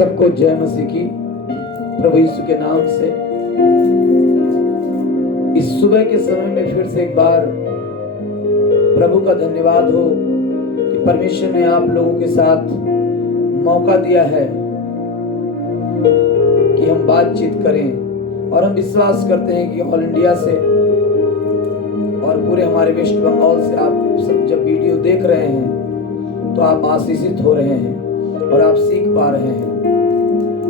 सबको जय मसीह की। प्रभु यीशु के नाम से इस सुबह के समय में फिर से एक बार प्रभु का धन्यवाद हो कि परमेश्वर ने आप लोगों के साथ मौका दिया है कि हम बातचीत करें। और हम विश्वास करते हैं कि ऑल इंडिया से और पूरे हमारे वेस्ट बंगाल से आप सब जब वीडियो देख रहे हैं तो आप आशीषित हो रहे हैं और आप सीख पा रहे हैं।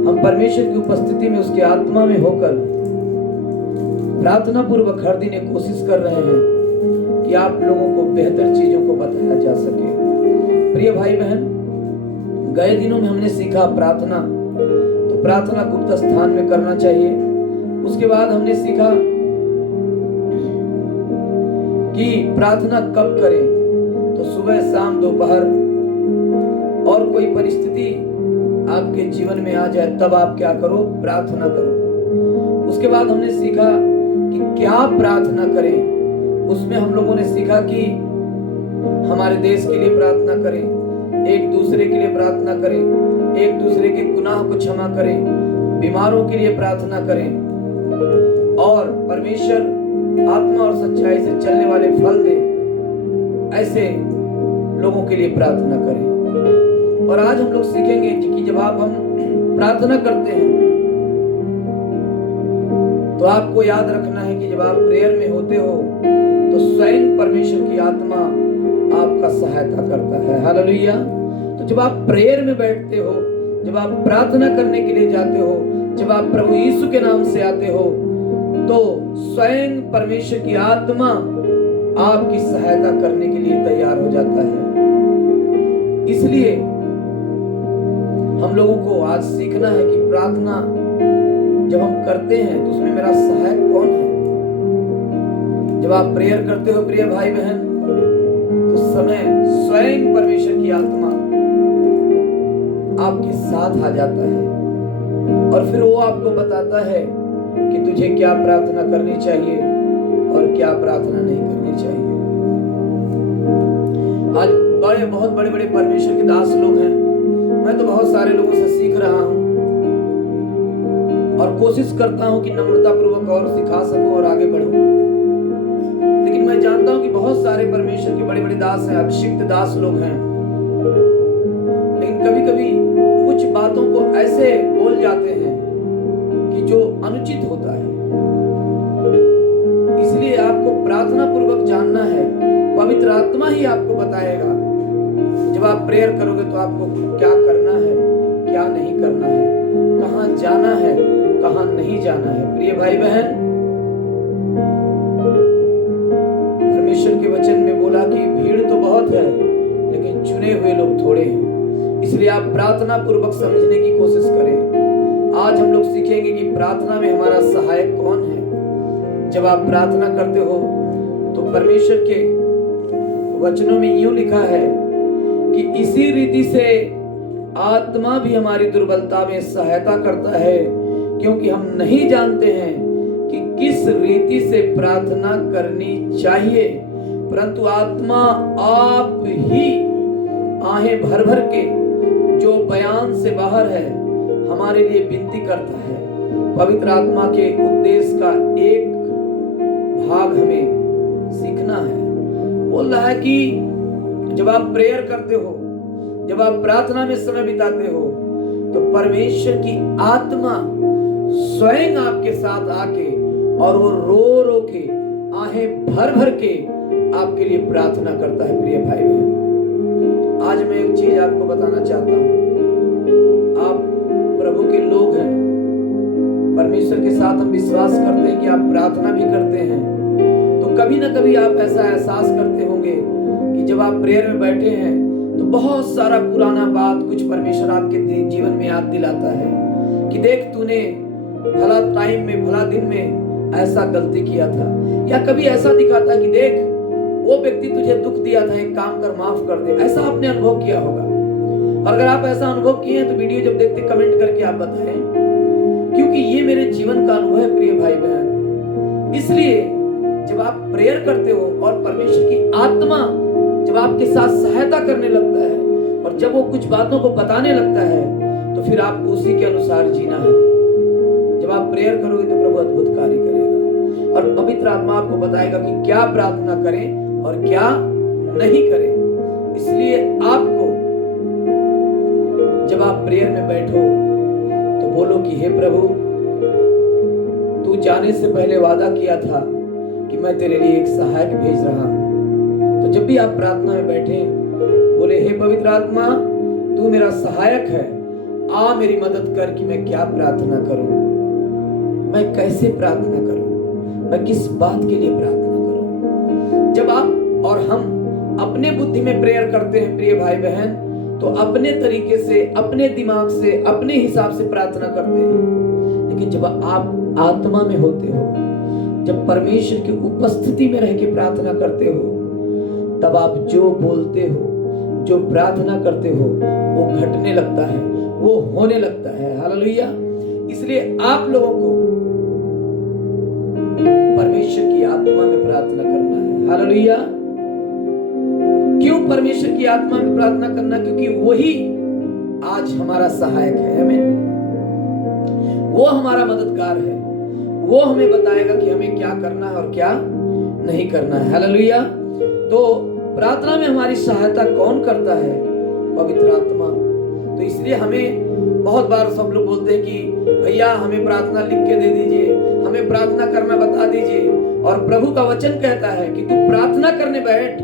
हम परमेश्वर की उपस्थिति में उसकी आत्मा में होकर प्रार्थना पूर्वक हर दिन कोशिश कर रहे हैं कि आप लोगों को बेहतर चीजों को बताया जा सके। प्रिय भाई बहन, गए दिनों में हमने सीखा प्रार्थना, तो प्रार्थना गुप्त स्थान में करना चाहिए। उसके बाद हमने सीखा कि प्रार्थना कब करें, तो सुबह शाम दोपहर, और कोई परिस्थिति आपके जीवन में आ जाए तब आप क्या करो, प्रार्थना करो। उसके बाद हमने सीखा कि क्या प्रार्थना करें। उसमें हम लोगों ने सीखा कि हमारे देश के लिए प्रार्थना करें, एक दूसरे के लिए प्रार्थना करें, एक दूसरे के गुनाह को क्षमा करें, बीमारों के लिए प्रार्थना करें और परमेश्वर आत्मा और सच्चाई से चलने वाले फल दे, ऐसे लोगों के लिए प्रार्थना करें। और आज हम लोग सीखेंगे कि जब हम प्रार्थना करते हैं तो आपको याद रखना है कि जब आप प्रेयर में होते हो तो स्वयं परमेश्वर की आत्मा आपका सहायता करता है। हालेलुया। तो जब आप प्रेयर में बैठते हो, जब आप प्रार्थना करने के लिए जाते हो, जब आप प्रभु यीशु के नाम से आते हो, तो स्वयं परमेश्वर की आत्मा आपकी सहायता करने के लिए तैयार हो जाता है। इसलिए हम लोगों को आज सीखना है कि प्रार्थना जब हम करते हैं तो उसमें मेरा सहायक कौन है। जब आप प्रेयर करते हो प्रिय भाई बहन, तो समय स्वयं परमेश्वर की आत्मा आपके साथ आ जाता है और फिर वो आपको बताता है कि तुझे क्या प्रार्थना करनी चाहिए और क्या प्रार्थना नहीं करनी चाहिए। आज बहुत बड़े बड़े परमेश्वर के दास लोग हैं। मैं तो बहुत सारे लोगों से सीख रहा हूं और कोशिश करता हूं कि नम्रता पूर्वक और सिखा सकूं और आगे बढ़ूं। लेकिन मैं जानता हूं कि बहुत सारे परमेश्वर के बड़े बड़े दास हैं, अभिषिक्त दास लोग हैं, लेकिन कभी कभी कुछ बातों को ऐसे बोल जाते हैं कि जो अनुचित होता है। इसलिए आपको प्रार्थना पूर्वक जानना है, पवित्र आत्मा ही आपको बताएगा। जब आप प्रेयर करोगे तो आपको क्या करना है, क्या नहीं करना है, कहां जाना है, कहां नहीं जाना है। प्रिय भाई बहन, परमेश्वर के वचन में बोला कि भीड़ तो बहुत है लेकिन चुने हुए लोग थोड़े हैं। इसलिए आप प्रार्थना पूर्वक समझने की कोशिश करें। आज हम लोग सीखेंगे कि प्रार्थना में हमारा सहायक कौन है। जब आप प्रार्थना करते हो तो परमेश्वर के वचनों में यूं लिखा है कि इसी रीति से आत्मा भी हमारी दुर्बलता में सहायता करता है, क्योंकि हम नहीं जानते हैं कि किस रीति से प्रार्थना करनी चाहिए, परंतु आत्मा आप ही आहें भर भर के, जो बयान से बाहर है, हमारे लिए विनती करता है। पवित्र आत्मा के उद्देश्य का एक भाग हमें सीखना है। बोल रहा है कि जब आप प्रेयर करते हो, जब आप प्रार्थना में समय बिताते हो, तो परमेश्वर की आत्मा स्वयं आपके साथ आके और वो रो रो के, आहें भर भर के आपके लिए प्रार्थना करता है। प्रिय भाई बहन, आज मैं एक चीज आपको बताना चाहता हूं। आप प्रभु के लोग हैं, परमेश्वर के साथ हम विश्वास करते हैं कि आप प्रार्थना भी करते हैं, तो कभी ना कभी आप ऐसा एहसास करते होंगे कि जब आप प्रेयर में बैठे हैं तो बहुत सारा पुराना बात कुछ परमेश्वर आपके जीवन में याद दिलाता है कि देख, तूने भला टाइम में, भला दिन में ऐसा गलती किया था। या कभी ऐसा दिखाता है कि देख, वो व्यक्ति तुझे दुख दिया था, एक काम कर, माफ कर दे। ऐसा आपने अनुभव किया होगा। और अगर आप ऐसा अनुभव किए हैं तो वीडियो जब देखते कमेंट करके आप बताएं, क्योंकि ये मेरे जीवन का अनुभव है प्रिय भाई बहन। इसलिए जब आप प्रेयर करते हो और परमेश्वर की आत्मा जब आपके साथ सहायता करने लगता है और जब वो कुछ बातों को बताने लगता है तो फिर आपको उसी के अनुसार जीना है। जब आप प्रेयर करोगे तो प्रभु अद्भुत कार्य करेगा और पवित्र आत्मा आपको बताएगा कि क्या प्रार्थना करें और क्या नहीं करें। इसलिए आपको जब आप प्रेयर में बैठो तो बोलो कि हे प्रभु, तू जाने से पहले वादा किया था कि मैं तेरे लिए एक सहायक भेज रहा हूं। तो जब भी आप प्रार्थना में बैठे बोले, हे पवित्र आत्मा, तू मेरा सहायक है, आ मेरी मदद कर कि मैं क्या प्रार्थना करूं, मैं कैसे प्रार्थना करूं, मैं किस बात के लिए प्रार्थना करूं। जब आप और हम अपने बुद्धि में प्रेयर करते हैं प्रिय भाई बहन, तो अपने तरीके से, अपने दिमाग से, अपने हिसाब से प्रार्थना करते हैं। लेकिन जब आप आत्मा में होते हो, जब परमेश्वर की उपस्थिति में रह के प्रार्थना करते हो, तब आप जो बोलते हो, जो प्रार्थना करते हो, वो घटने लगता है, वो होने लगता है। हालेलुया। इसलिए आप लोगों को परमेश्वर की आत्मा में प्रार्थना करना है। हालेलुया। क्यों परमेश्वर की आत्मा में प्रार्थना करना? क्योंकि वही आज हमारा सहायक है, हमें वो हमारा मददगार है, वो हमें बताएगा कि हमें क्या करना है और क्या नहीं करना है। हालेलुया। तो प्रार्थना में हमारी सहायता कौन करता है? पवित्र आत्मा। तो इसलिए हमें बहुत बार सब लोग बोलते हैं कि भैया हमें प्रार्थना लिख के दे दीजिए, हमें प्रार्थना करना बता दीजिए। और प्रभु का वचन कहता है कि तू प्रार्थना करने बैठ,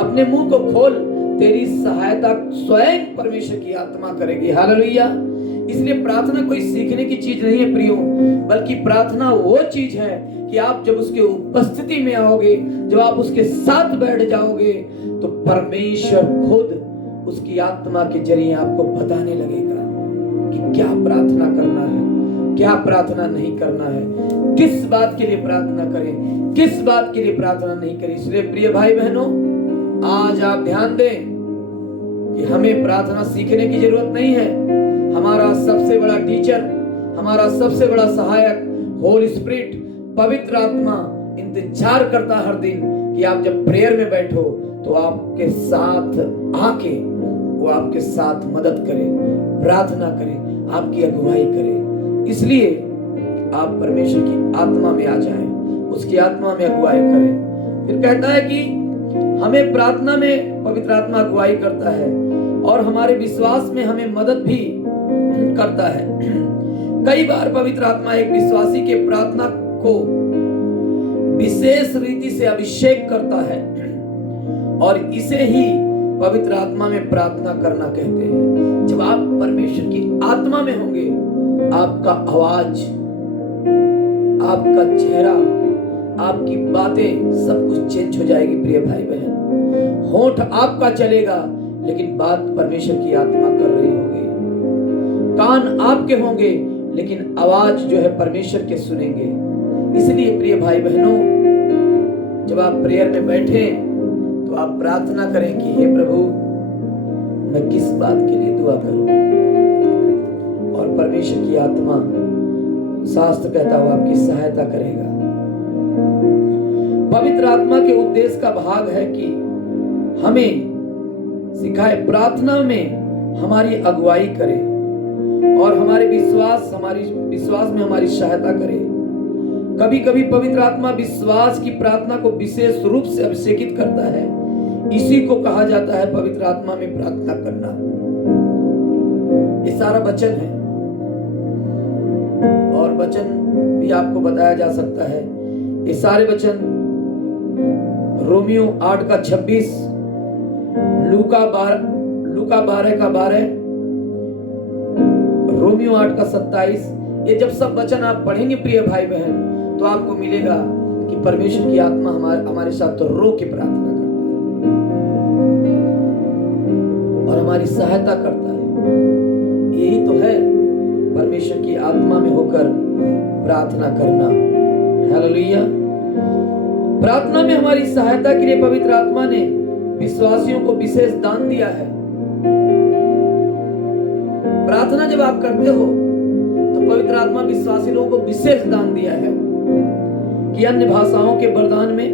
अपने मुंह को खोल, तेरी सहायता स्वयं परमेश्वर की आत्मा करेगी। हालेलुया। इसलिए प्रार्थना कोई सीखने की चीज नहीं है प्रियो, बल्कि प्रार्थना वो चीज है कि आप जब उसके उपस्थिति में आओगे, जब आप उसके साथ बैठ जाओगे, तो परमेश्वर खुद उसकी आत्मा के जरिए आपको बताने लगेगा कि क्या प्रार्थना करना है, क्या प्रार्थना नहीं करना है, किस बात के लिए प्रार्थना करें, किस बात के लिए प्रार्थना नहीं करें। इसलिए प्रिय भाई बहनों, आज आप ध्यान दें कि हमें प्रार्थना सीखने की जरूरत नहीं है। हमारा सबसे बड़ा टीचर, हमारा सबसे बड़ा सहायक होली स्पिरिट, पवित्र आत्मा इंतजार करता हर दिन कि आप जब प्रेयर में बैठो तो आपके साथ आके वो आपके साथ मदद करे, प्रार्थना करे, आपकी अगुवाई करे। इसलिए आप परमेश्वर की आत्मा में आ जाएं, उसकी आत्मा में अगुवाई करें। फिर कहता है कि हमें प्रार्थना में पवित्र आत्मा अगुवाई करता है और हमारे विश्वास में हमें मदद भी करता है। कई बार पवित्र आत्मा एक विश्वासी के प्रार्थना को विशेष रीति से अभिषेक करता है और इसे ही पवित्र आत्मा में प्रार्थना करना कहते हैं। जब आप परमेश्वर की आत्मा में होंगे, आपका आवाज, आपका चेहरा, आपकी बातें सब कुछ चेंज हो जाएगी प्रिय भाई बहन। होंठ आपका चलेगा लेकिन बात परमेश्वर की आत्मा कर रही होगी। कान आपके होंगे लेकिन आवाज जो है परमेश्वर के सुनेंगे। इसलिए प्रिय भाई बहनों, जब आप प्रेयर में बैठे तो आप प्रार्थना करें कि हे प्रभु, मैं किस बात के लिए दुआ करूं। और परमेश्वर की आत्मा, शास्त्र कहता हुआ, आपकी सहायता करेगा। पवित्र आत्मा के उद्देश्य का भाग है कि हमें सिखाए, प्रार्थना में हमारी अगुवाई करे और हमारे विश्वास में हमारी सहायता करे। कभी कभी पवित्र आत्मा विश्वास की प्रार्थना को विशेष रूप से अभिषेकित करता है। इसी को कहा जाता है पवित्र आत्मा में प्रार्थना करना। ये सारा वचन है और वचन भी आपको बताया जा सकता है। ये सारे वचन रोमियो 8:26, लूका 12:12, रोमियो 8:27, ये जब सब वचन आप पढ़ेंगे प्रिय भाई बहन, तो आपको मिलेगा कि परमेश्वर की आत्मा हमारे साथ तो रो के प्रार्थना करता है और हमारी सहायता करता है। यही तो है परमेश्वर की आत्मा में होकर प्रार्थना करना। हालेलुया। प्रार्थना में हमारी सहायता के लिए पवित्र आत्मा ने विश्वासियों को विशेष दान दिया है। प्रार्थना जब आप करते हो तो पवित्र आत्मा विश्वासी लोगों को विशेष दान दिया है कि अन्य भाषाओं के वरदान में,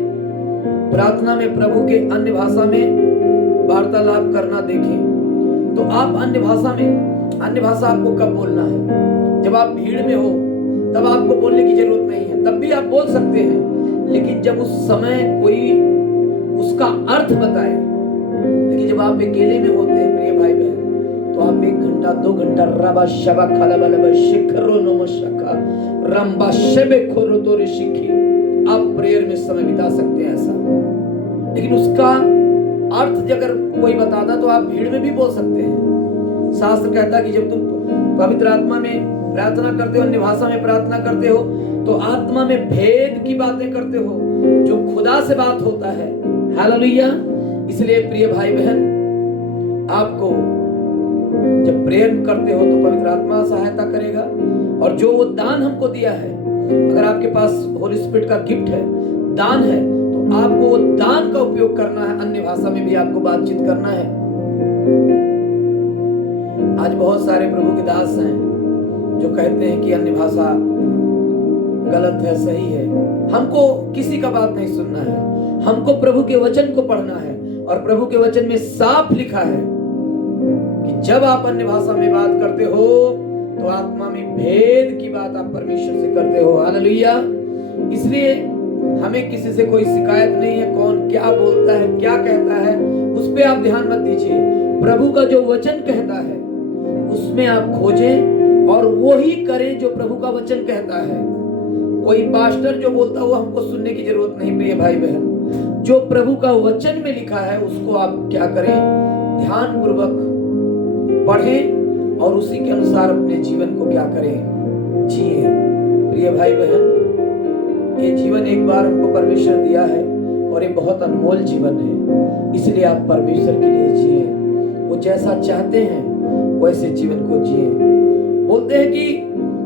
प्रार्थना में प्रभु के अन्य भाषा में वार्तालाप करना देखें। तो आप अन्य भाषा में अन्य भाषा आपको कब बोलना है? जब आप भीड़ में हो, तब आपको बोलने की जरूरत नहीं है, तब भी आप बोल सकते हैं, लेकिन जब उस समय कोई उसका अर्थ बताए। लेकिन जब आप अकेले में होते हैं प्रिय भाई बहन, तो आप 1 घंटा 2 घंटा रबा शबा खलबलबा शिखरो नमशका रंबा शबे खोरो तोरे शिखी आप प्रेयर में समय बिता सकते हैं ऐसा। लेकिन उसका अर्थ अगर कोई बताता तो आप भीड़ में भी बोल सकते हैं। शास्त्र कहता है कि जब तुम पवित्र आत्मा में प्रार्थना करते हो, अन्य भाषा में प्रार्थना करते हो, तो आत्मा में भेद की बातें करते हो, जो खुदा से बात होता है। हालेलुया। इसलिए प्रिय भाई बहन, आपको जब प्रेयर करते हो तो पवित्र आत्मा सहायता करेगा। और जो वो दान हमको दिया है, अगर आपके पास होली स्पिरिट का गिफ्ट है, दान है, तो आपको वो दान का उपयोग करना है। अन्य भाषा में भी आपको बातचीत करना है। आज बहुत सारे प्रभु के दास हैं जो कहते हैं कि अन्य भाषा गलत है, सही है। हमको किसी का बात नहीं सुनना है, हमको प्रभु के वचन को पढ़ना है। और प्रभु के वचन में साफ लिखा है कि जब आप अन्य भाषा में बात करते हो तो आत्मा में भेद की बात आप परमेश्वर से करते हो। हालेलुया। इसलिए हमें किसी से कोई शिकायत नहीं है, कौन क्या बोलता है, क्या कहता है, उस पे आप ध्यान मत दीजिए। प्रभु का जो वचन कहता है उसमें आप खोजें और वो ही करें जो प्रभु का वचन कहता है। कोई पास्टर जो बोलता है वो हमको सुनने की जरूरत नहीं प्रिय भाई बहन। जो प्रभु का वचन में लिखा है उसको आप क्या करें, ध्यान पूर्वक पढ़ें और उसी के अनुसार अपने जीवन को क्या करें, जिए। प्रिय भाई बहन, ये जीवन एक बार हमको परमेश्वर दिया है और ये बहुत अनमोल जीवन है। इसलिए आप परमेश्वर के लिए जिए, वो जैसा चाहते हैं वैसे जीवन को जिए। बोलते हैं कि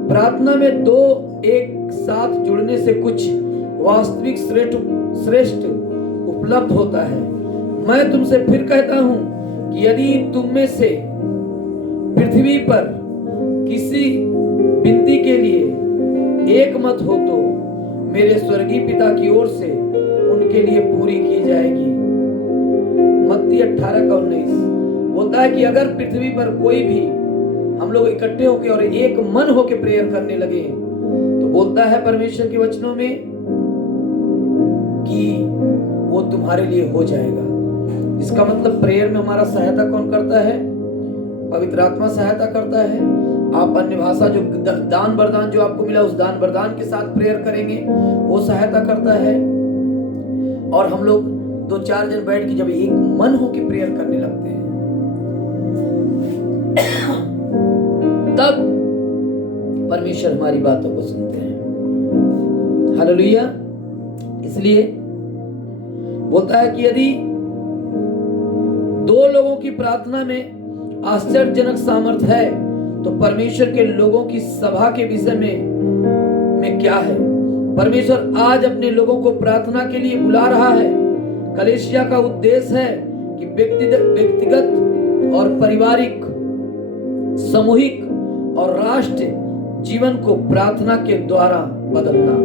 प्रार्थना में 2 एक साथ जुड़ने से कुछ वास्तविक श्रेष्ठ उपलब्ध होता है। मैं तुमसे फिर कहता हूं कि यदि तुम में से पृथ्वी पर किसी विनती के लिए एक मत हो तो मेरे स्वर्गीय पिता की ओर से उनके लिए पूरी की जाएगी। मत्ती 18:19 बोलता है कि अगर पृथ्वी पर कोई भी हम लोग इकट्ठे होकर और एक मन होकर प्रेयर करने लगे, तो बोलता है परमेश्वर के वचनों में कि वो तुम्हारे लिए हो जाएगा। इसका मतलब प्रेयर में हमारा सहायता कौन करता है? पवित्र आत्मा सहायता करता है। आप अन्य भाषा जो दान वरदान जो आपको मिला उस दान वरदान के साथ प्रेयर करेंगे, वो सहायता करता है। और हम लोग 2-4 जन बैठ के जब एक मन होकर प्रेयर करने लगते हैं तब परमेश्वर हमारी बातों को सुनते हैं। हालेलुया। इसलिए बोलता है कि यदि 2 लोगों की प्रार्थना में आश्चर्यजनक सामर्थ है तो परमेश्वर के लोगों की सभा के विषय में क्या है? परमेश्वर आज अपने लोगों को प्रार्थना के लिए बुला रहा है। कलीसिया का उद्देश्य है कि व्यक्तिगत और पारिवारिक, सामूहिक और राष्ट्र जीवन को प्रार्थना के द्वारा बदलना।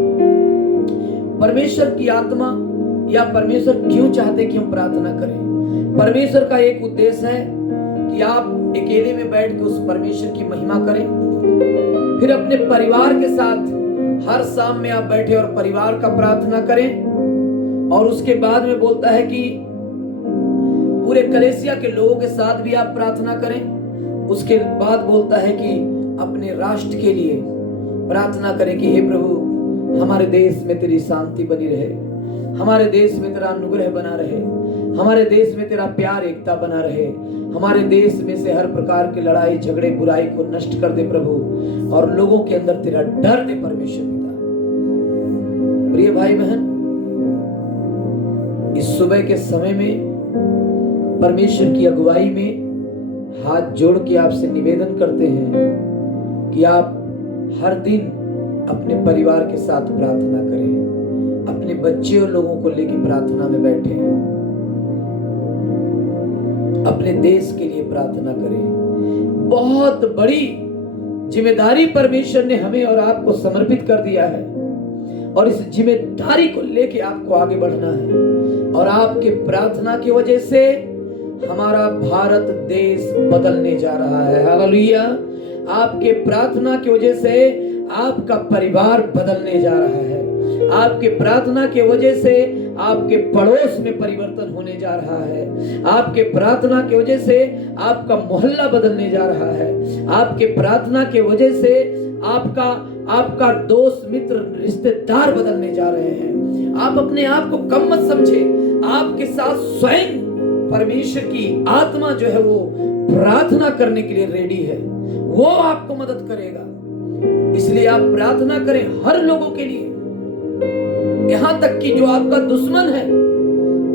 परमेश्वर की आत्मा या परमेश्वर क्यों चाहते कि हम प्रार्थना करें? परमेश्वर का एक उद्देश्य है कि आप अकेले में बैठ के उस परमेश्वर की महिमा करें, फिर अपने परिवार के साथ हर शाम में आप बैठे और परिवार का प्रार्थना करें। और उसके बाद में बोलता है कि पूरे कलीसिया के लोगों के साथ भी आप प्रार्थना करें। उसके बाद बोलता है कि अपने राष्ट्र के लिए प्रार्थना करें कि हे प्रभु, हमारे देश में तेरी शांति बनी रहे, हमारे देश में तेरा अनुग्रह बना रहे, हमारे देश में तेरा प्यार एकता बना रहे, हमारे देश में से हर प्रकार की लड़ाई झगड़े बुराई को नष्ट कर दे प्रभु, और लोगों के अंदर तेरा डर दे परमेश्वर पिता। प्रिय भाई बहन, इस सुबह के समय में परमेश्वर की अगुवाई में हाथ जोड़ के आपसे निवेदन करते हैं कि आप हर दिन अपने परिवार के साथ प्रार्थना करें, अपने बच्चे और लोगों को लेकर प्रार्थना में बैठे, अपने देश के लिए प्रार्थना करें। बहुत बड़ी जिम्मेदारी परमेश्वर ने हमें और आपको समर्पित कर दिया है और इस जिम्मेदारी को लेके आपको आगे बढ़ना है। और आपके प्रार्थना की वजह से हमारा भारत देश बदलने जा रहा है। हालेलुया। आपके प्रार्थना की वजह से आपका परिवार बदलने जा रहा है। आपके प्रार्थना की वजह से आपके पड़ोस में परिवर्तन होने जा रहा है। आपके प्रार्थना की वजह से आपका मोहल्ला बदलने जा रहा है। आपके प्रार्थना की वजह से आपका दोस्त मित्र रिश्तेदार बदलने जा रहे हैं। आप अपने आप को कम मत समझे। आपके साथ स्वयं परमेश्वर की आत्मा जो है वो प्रार्थना करने के लिए रेडी है। वो आपको मदद करेगा। इसलिए आप प्रार्थना करें हर लोगों के लिए, यहां तक कि जो आपका दुश्मन है,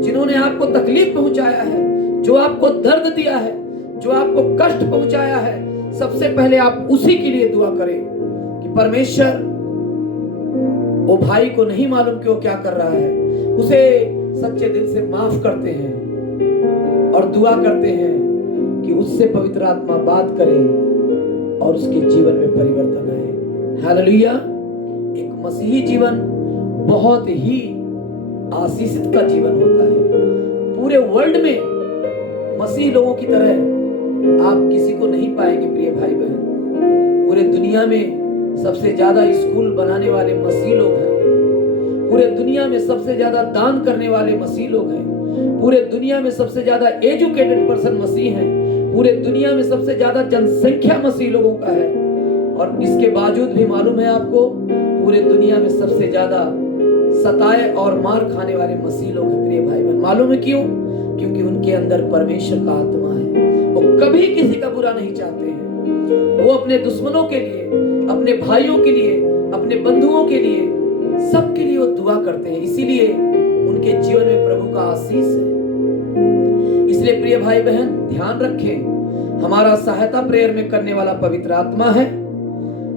जिन्होंने आपको तकलीफ पहुंचाया है, जो आपको दर्द दिया है, जो आपको कष्ट पहुंचाया है, सबसे पहले आप उसी के लिए दुआ करें कि परमेश्वर, वो भाई को नहीं मालूम कि वो क्या कर रहा है, उसे सच्चे दिल से माफ करते हैं और दुआ करते हैं कि उससे पवित्र आत्मा बात करे और उसके जीवन में परिवर्तन आए। हालेलुया। एक मसीही जीवन बहुत ही आशीषित का जीवन होता है। पूरे वर्ल्ड में मसीही लोगों की तरह आप किसी को नहीं पाएंगे प्रिय भाई बहन। पूरे दुनिया में सबसे ज्यादा स्कूल बनाने वाले मसीही लोग हैं। पूरे दुनिया में सबसे ज्यादा दान करने वाले मसीही लोग हैं। पूरे दुनिया में सबसे ज्यादा एजुकेटेड पर्सन मसीह हैं। पूरे दुनिया में सबसे ज्यादा जनसंख्या मसीह लोगों का है। और इसके बावजूद भी मालूम है आपको, पूरे दुनिया में सबसे ज्यादा सताए और मार खाने वाले मसीह लोग हैं प्रिय भाई बहन। मालूम है क्यों? क्योंकि उनके अंदर परमेश्वर का आत्मा है। वो कभी किसी का बुरा नहीं चाहते हैं। वो अपने दुश्मनों के लिए, अपने भाइयों के लिए, अपने बंधुओं के लिए, सबके लिए वो दुआ करते हैं। इसीलिए उनके जीवन में प्रभु का आशीष है। इसलिए प्रिय भाई बहन ध्यान रखें, हमारा सहायता प्रेयर में करने वाला पवित्र आत्मा है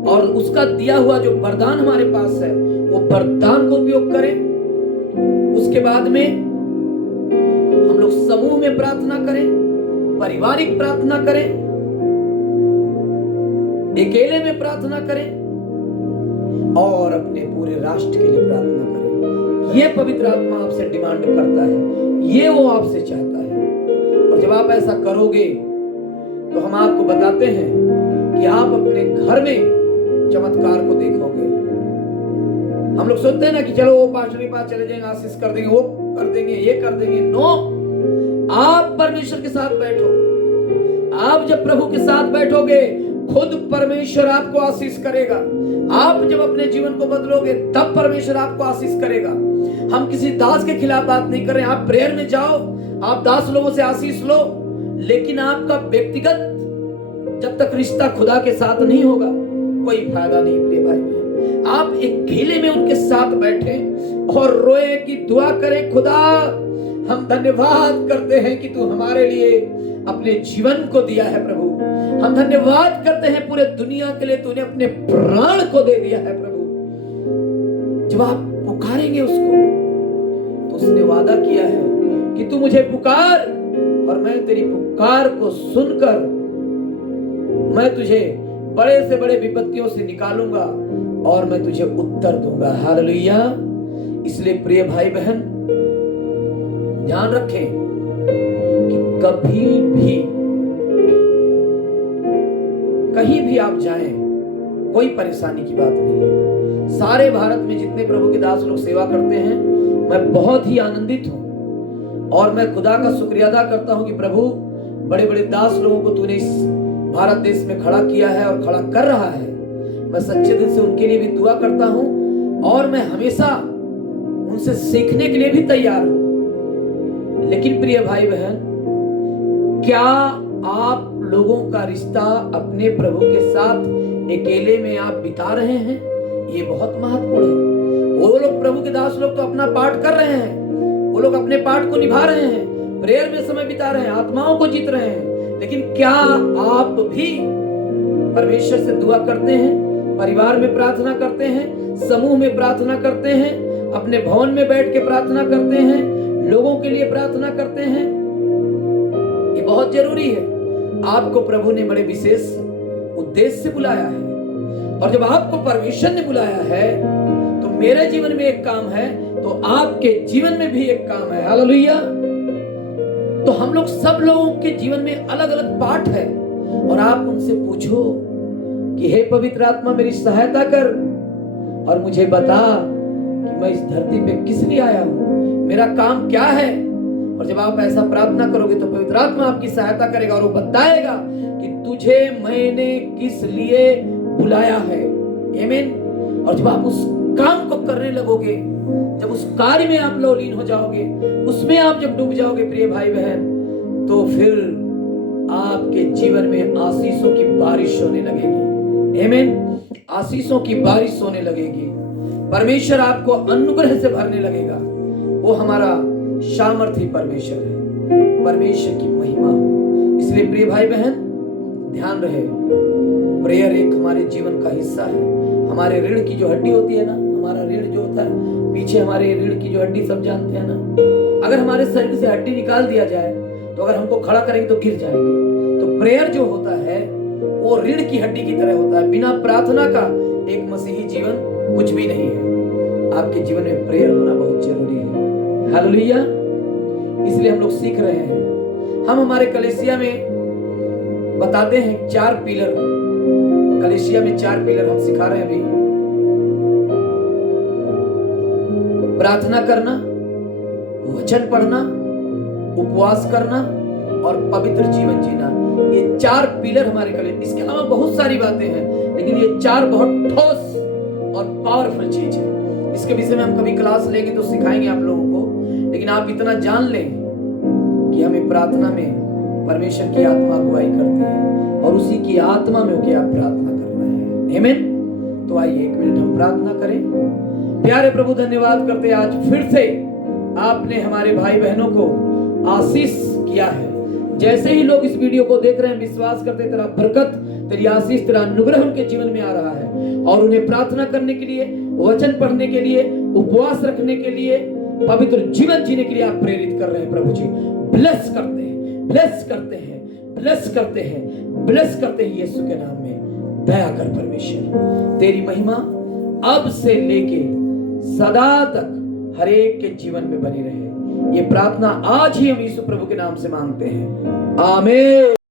और उसका दिया हुआ जो वरदान हमारे पास है वो वरदान को उपयोग करें। उसके बाद में हम लोग समूह में प्रार्थना करें, पारिवारिक प्रार्थना करें, अकेले में प्रार्थना करें और अपने पूरे राष्ट्र के लिए प्रार्थना करें। ये पवित्र आत्मा आपसे डिमांड करता है, ये वो आपसे चाहता है। और जब आप ऐसा करोगे तो हम आपको बताते हैं कि आप अपने घर में चमत्कार को देखोगे। हम लोग सोचते हैं ना कि चलो वो पास्टर के पास चले जाएंगे, आशीष कर देंगे, वो कर देंगे, ये कर देंगे। नो, आप परमेश्वर के साथ बैठो। आप जब प्रभु के साथ बैठोगे खुद परमेश्वर आपको आशीष करेगा। आप जब अपने जीवन को बदलोगे तब परमेश्वर आपको आशीष करेगा। हम किसी दास के खिलाफ बात नहीं कर रहे हैं। आप प्रेयर में जाओ, आप दास लोगों से आशीष लो, लेकिन आपका व्यक्तिगत जब तक रिश्ता खुदा के साथ नहीं होगा कोई फायदा नहीं प्रिय भाई बहन। आप अकेले में उनके साथ बैठे और रोए कि दुआ करें, खुदा हम धन्यवाद करते हैं कि तू हमारे लिए अपने जीवन को दिया है प्रभु। हम धन्यवाद करते हैं पूरे दुनिया के लिए तूने अपने प्राण को दे दिया है प्रभु। जब आप पुकारेंगे उसको तो उसने वादा किया है कि तू मुझे पुकार और मैं तेरी पुकार को सुनकर मैं तुझे बड़े से बड़े विपत्तियों से निकालूंगा और मैं तुझे उत्तर दूंगा। हालेलुया। इसलिए प्रिय भाई बहन ध्यान रखें कि कभी भी कहीं भी आप जाएं कोई परेशानी की बात नहीं है। सारे भारत में जितने प्रभु के दास लोग सेवा करते हैं मैं बहुत ही आनंदित हूं और मैं खुदा का शुक्रिया अदा करता हूं कि प्रभु बड़े बड़े दास लोगों को तूने इस भारत देश में खड़ा किया है और खड़ा कर रहा है। मैं सच्चे दिल से उनके लिए भी दुआ करता हूं और मैं हमेशा उनसे सीखने के लिए भी तैयार हूं। लेकिन प्रिय भाई बहन, क्या आप लोगों का रिश्ता अपने प्रभु के साथ अकेले में आप बिता रहे हैं? ये बहुत महत्वपूर्ण है। वो लोग प्रभु के दास लोग तो अपना पाठ कर रहे हैं, वो लोग अपने पाठ को निभा रहे हैं, प्रेयर में समय बिता रहे हैं, आत्माओं को जीत रहे हैं। लेकिन क्या आप भी परमेश्वर से दुआ करते हैं, परिवार में प्रार्थना करते हैं, समूह में प्रार्थना करते हैं, अपने भवन में बैठ के प्रार्थना करते हैं, लोगों के लिए प्रार्थना करते हैं? ये बहुत जरूरी है। आपको प्रभु ने बड़े विशेष उद्देश्य से बुलाया है और जब आपको परमेश्वर ने बुलाया है तो मेरे जीवन में एक काम है तो आपके जीवन में भी एक काम है। हालेलुया। तो हम लोग सब लोगों के जीवन में अलग अलग पाठ है, और आप उनसे पूछो कि हे पवित्र आत्मा मेरी सहायता कर और मुझे बता कि मैं इस धरती पे किस लिए आया हूं, मेरा काम क्या है। और जब आप ऐसा प्रार्थना करोगे तो पवित्र आत्मा आपकी सहायता करेगा और वो बताएगा कि तुझे मैंने किस लिए बुलाया है। आमीन। और जब आप उस काम को करने लगोगे, जब उस कार्य में आप लौलीन हो जाओगे, उसमें आप जब डूब जाओगे प्रिय भाई बहन, तो फिर आपके जीवन में आशीषों की बारिश होने लगेगी। आमीन। आशीषों की बारिश होने लगेगी। परमेश्वर आपको अनुग्रह से भरने लगेगा। वो हमारा सामर्थी परमेश्वर है। परमेश्वर की महिमा हो। इसलिए प्रिय भाई बहन ध्यान रहे, प्रेयर एक हमारे जीवन का हिस्सा है। हमारे रीढ़ की जो हड्डी होती है ना, हमारा रीढ़ जो होता है पीछे, हमारे रीढ़ की जो हड्डी सब जानते हैं ना, अगर हमारे शरीर से हड्डी निकाल दिया जाए तो अगर हमको खड़ा करेंगे तो गिर जाएंगे। तो प्रेयर जो होता है वो रीढ़ की हड्डी की तरह होता है। बिना प्रार्थना का एक मसीही जीवन कुछ भी नहीं है। आपके जीवन में प्रेयर होना बहुत जरूरी है। हालेलुया। इसलिए हम लोग सीख रहे हैं। हम हमारे कलीसिया में बताते हैं 4 पिलर, कलीसिया में 4 पिलर हम सिखा रहे हैं अभी। प्रार्थना करना, वचन पढ़ना, उपवास करना और पवित्र जीवन जीना। ये 4 पिलर हमारे कलीसिया। इसके अलावा बहुत सारी बातें हैं, लेकिन ये 4 बहुत ठोस और पावरफुल चीज है। इसके विषय में हम कभी क्लास लेंगे तो सिखाएंगे आप लोगों को, लेकिन आप इतना जान लें कि हमें प्रार्थना में परमेश्वर की आत्मा अगुवाई करती है और उसी की आत्मा में होकर आप प्रार्थना करना है। आमीन। तो आइए 1 मिनट हम प्रार्थना करें। प्यारे प्रभु धन्यवाद करते हैं, आज फिर से आपने हमारे भाई बहनों को आशीष किया है। जैसे ही लोग इस वीडियो को देख रहे हैं, विश्वास करते तेरा बरकत, तेरी आशीष, तेरा अनुग्रह उनके जीवन में आ रहा है और उन्हें प्रार्थना करने के लिए, वचन पढ़ने के लिए, उपवास रखने के लिए, पवित्र जीवन जीने के लिए आप प्रेरित कर रहे हैं। प्रभु जी ब्लेस करते हैं, ब्लेस करते हैं, ब्लेस करते हैं, ब्लेस करते हैं। यीशु के नाम में दया कर परमेश्वर। तेरी महिमा अब से लेके सदा तक हर एक के जीवन में बनी रहे। ये प्रार्थना आज ही हम यीशु प्रभु के नाम से मांगते हैं। आमीन।